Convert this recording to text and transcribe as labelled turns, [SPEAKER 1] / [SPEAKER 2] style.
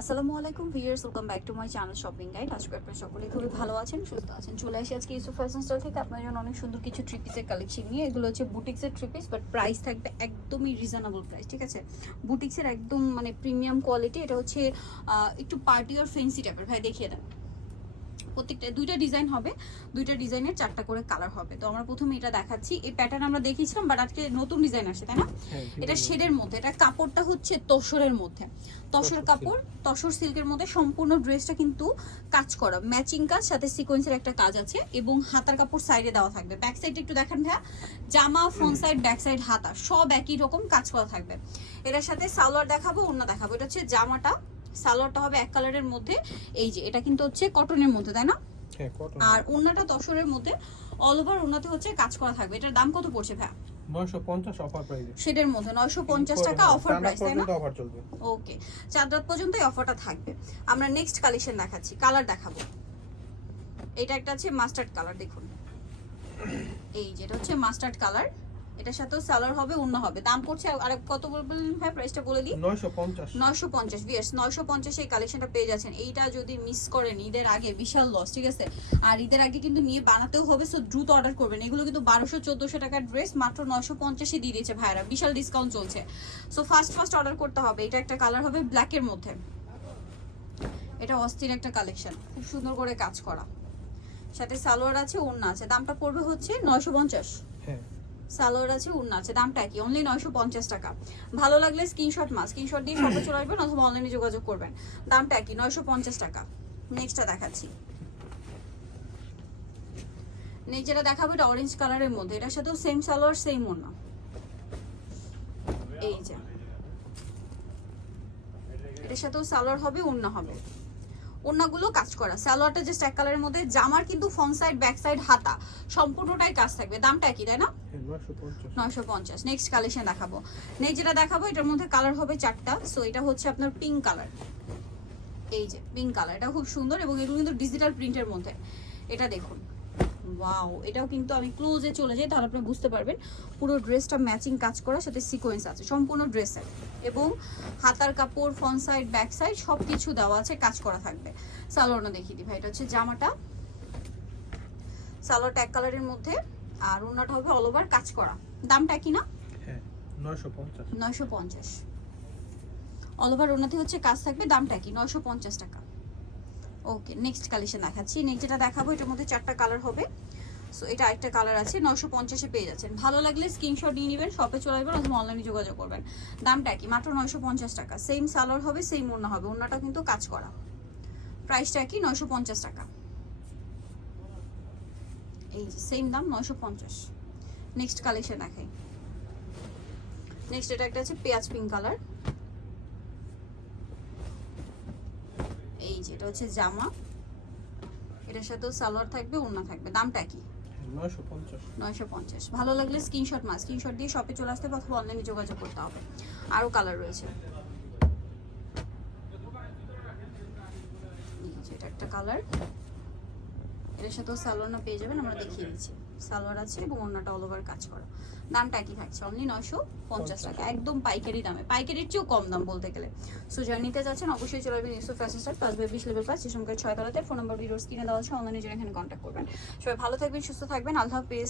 [SPEAKER 1] আসসালামু আলাইকুম viewers welcome back to my channel shopping guide আজকে আপনারা সকলেই খুবই ভালো আছেন, সুস্থ আছেন। চলে আসি আজকে ইউসুফ ফ্যাশন স্টোর থেকে। আপনার জন্য অনেক সুন্দর কিছু ট্রিপিসের কালেকশন নিয়ে। এগুলো হচ্ছে বুটিক্সের ট্রিপিস বাট প্রাইস থাকবে একদমই রিজনেবল প্রাইস ঠিক আছে? বুটিক্সের একদম মানে প্রিমিয়াম কোয়ালিটি এটা হচ্ছে একটু পার্টি আর ফেন্সি টাইপের ভাই, দেখিয়ে দেন। প্রত্যেকটা দুইটা ডিজাইন হবে দুইটা ডিজাইনের চারটা করে কালার হবে। তো আমরা প্রথমে এটা দেখাচ্ছি। এই প্যাটার্ন আমরা দেখিয়েছিলাম বাট আজকে নতুন ডিজাইন আসে তাই না?
[SPEAKER 2] হ্যাঁ,
[SPEAKER 1] এটা শেডের মধ্যে এটা কাপড়টা হচ্ছে তসরের মধ্যে। তসর
[SPEAKER 2] তসর
[SPEAKER 1] কাপড় তসর সিল্কের মধ্যে সম্পূর্ণ ড্রেসটা কিন্তু কাজ করা ম্যাচিং কাজ সাথে সিকোয়েন্সের একটা কাজ আছে এবং হাতার কাপড় সাইডে দেওয়া থাকবে। ব্যাক সাইডে একটু দেখেন ভাইয়া। জামা ফ্রন্ট সাইড ব্যাক সাইড হাতা সব একই রকম কাজ করা থাকবে। এটার সাথে সালোয়ার দেখাবো অন্য দেখাবো। এটা হচ্ছে জামাটা সালোয়ারটা হবে এক কালারের মধ্যে। এই যে এটা কিন্তু হচ্ছে কটনের মধ্যে তাই না?
[SPEAKER 2] হ্যাঁ
[SPEAKER 1] আর ওন্নাটা দশরের মধ্যে। অল ওভার ওন্নাতে হচ্ছে কাজ করা থাকবে। এটার দাম কত পড়ছে ভাইয়া?
[SPEAKER 2] 950 অফার প্রাইসে
[SPEAKER 1] শেডের মধ্যে নয়শো পঞ্চাশ টাকা অফার প্রাইস তাই না?
[SPEAKER 2] অফার চলবে।
[SPEAKER 1] ওকে চার রাত পর্যন্ত এই অফারটা থাকবে। আমরা নেক্সট কালেকশন দেখাচ্ছি। কালার দেখাবো। এটা একটা আছে মাস্টার্ড কালার দেখুন। এই যেটা হচ্ছে মাস্টার্ড কালার এটার সাথেও সালোয়ার হবে অন্য হবে। দাম পড়ছে আর কত বলবেন ভাই প্রাইসটা বলে দিই?
[SPEAKER 2] 950
[SPEAKER 1] নয়শো পঞ্চাশ বিয়ার্স নয়শো পঞ্চাশ এই কালেকশনটা পেয়ে যাচ্ছেন। এইটা যদি মিস করেন ঈদের আগে বিশাল লস ঠিক আছে? আর ঈদের আগে কিন্তু নিয়ে বানাতেও হবে সো দ্রুত অর্ডার করবেন। এগুলো কিন্তু বারোশো চোদ্দোশো টাকার ড্রেস মাত্র নয়শো পঞ্চাশে দিয়ে দিয়েছে ভাইরা বিশাল ডিসকাউন্ট চলছে। সো ফার্স্ট ফার্স্ট অর্ডার করতে হবে। এটা একটা কালার হবে ব্ল্যাকের মধ্যে। এটা অস্থির একটা কালেকশন খুব সুন্দর করে কাজ করা। সাথে সালোয়ার আছে ওড়না আছে। দামটা পড়বে হচ্ছে নয়শো পঞ্চাশ।
[SPEAKER 2] হ্যাঁ।
[SPEAKER 1] সালোয়ার আছে উন্না আছে, দামটা কি অনলি নয়শো পঞ্চাশ টাকা। ভালো লাগলে স্ক্রিনশট মাস স্ক্রিনশট দিয়ে সবাই চলে আসবেন অথবা অনলাইনে যোগাযোগ করবেন। দামটা কি নয়শো পঞ্চাশ টাকা। নেক্সটটা দেখাচ্ছি। নেক্সট যেটা দেখাবো এটা অরেঞ্জ কালারের মধ্যে, এটার সাথেও সেম সালোয়ার সেম ওন্না এই যে। এটার সাথেও সালোয়ার হবে ওন্না হবে। ওন্নাগুলো কাজ করা। সালোয়ারটা জাস্ট এক কালারের মধ্যে জামার কিন্তু ফ্রন্ট সাইড ব্যাক সাইড হাতা সম্পূর্ণটাই কাজ থাকবে। দামটা কি তাই না?
[SPEAKER 2] হ্যাঁ 950
[SPEAKER 1] নয়শো পঞ্চাশ। নেক্সট কালেকশন দেখাবো। নেক্সট যেটা দেখাবো এটার মধ্যে কালার হবে চারটা। সো এটা হচ্ছে আপনার পিঙ্ক কালার এই যে পিঙ্ক কালার এটা খুব সুন্দর এবং এগুলো কিন্তু ডিজিটাল প্রিন্টের মধ্যে। এটা দেখুন। ওয়াও এটাও কিন্তু আমি ক্লোজে চলে যাই তাহলে আপনি বুঝতে পারবেন। পুরো ড্রেসটা ম্যাচিং কাজ করা সাথে সিকোয়েন্স আছে সম্পূর্ণ ড্রেসের এবং হাতার কাপড় ফ্রন্ট সাইড ব্যাক সাইড সব কিছু দেওয়া আছে কাজ করা থাকবে। সালোয়ারটা দেখিয়ে দিই ভাই এটা হচ্ছে জামাটা। সালোয়ারটা এক কালারের মধ্যে আর ওনাটা হবে অল ওভার কাজ করা। দামটা কি না?
[SPEAKER 2] হ্যাঁ 950
[SPEAKER 1] নয়শো পঞ্চাশ। অল ওভার ওনাতে হচ্ছে কাজ থাকবে দামটা কি? নয়শো পঞ্চাশ টাকা। ওকে নেক্সট কালেকশন দেখাচ্ছি। নেক্সট যেটা দেখাবো, এটার মধ্যে চারটা কালার হবে। সো এটা আরেকটা কালার আছে নশো পঞ্চাশে পেয়ে যাচ্ছেন। ভালো লাগলে স্ক্রিনশট নিয়ে নেবেন শপে চলে আসবেন অথবা অনলাইনে যোগাযোগ করবেন। দামটা কি? মাত্র নয়শো পঞ্চাশ টাকা। সেম সালোয়ার হবে সেম ওড়না হবে। ওড়নাটা কিন্তু কাজ করা। প্রাইসটা কি? নয়শো পঞ্চাশ টাকা। এই যে সেম দাম, নয়শো পঞ্চাশ। নেক্সট কালেকশন দেখাই। নেক্সট এটা একটা আছে, পেঁয়াজ পিঙ্ক কালার এই যে এটা হচ্ছে জামা। এটার সাথেও সালোয়ার থাকবে ওড়না থাকবে। দামটা কি?
[SPEAKER 2] 950
[SPEAKER 1] নয়শো পঞ্চাশ। ভালো লাগলে স্ক্রিনশট মা স্ক্রিনশট দিয়ে শপে চলে আসতে অথবা অনলাইনে যোগাযোগ করতে হবে। আরও কালার রয়েছে। এই যে এটা একটা কালার এটার সাথেও সালোয়ার না পেয়ে যাবেন আমরা দেখিয়ে দিচ্ছি। সালোয়ার আছে এবং অন্যটা অল ওভার কাজ করা। দামটা কি থাকছে অনলি নয়শো পঞ্চাশ টাকা। একদম পাইকারি দামে। পাইকারির চেয়েও কম দাম বলতে গেলে। সো জার্নিতে যাচ্ছেন অবশ্যই চলে আসবেন ইউসুফ ফ্যাশন স্টার পাঁচ বিশ লেভেল পাঁচ সে সময় ছয় তলাতে। ফোন নম্বর ভিডিওস কিনে দেওয়া আছে অনলাইনে জন্য এখানে কন্ট্যাক্ট করবেন। সবাই ভালো থাকবেন সুস্থ থাকবেন। আল্লাহ হাফিজ।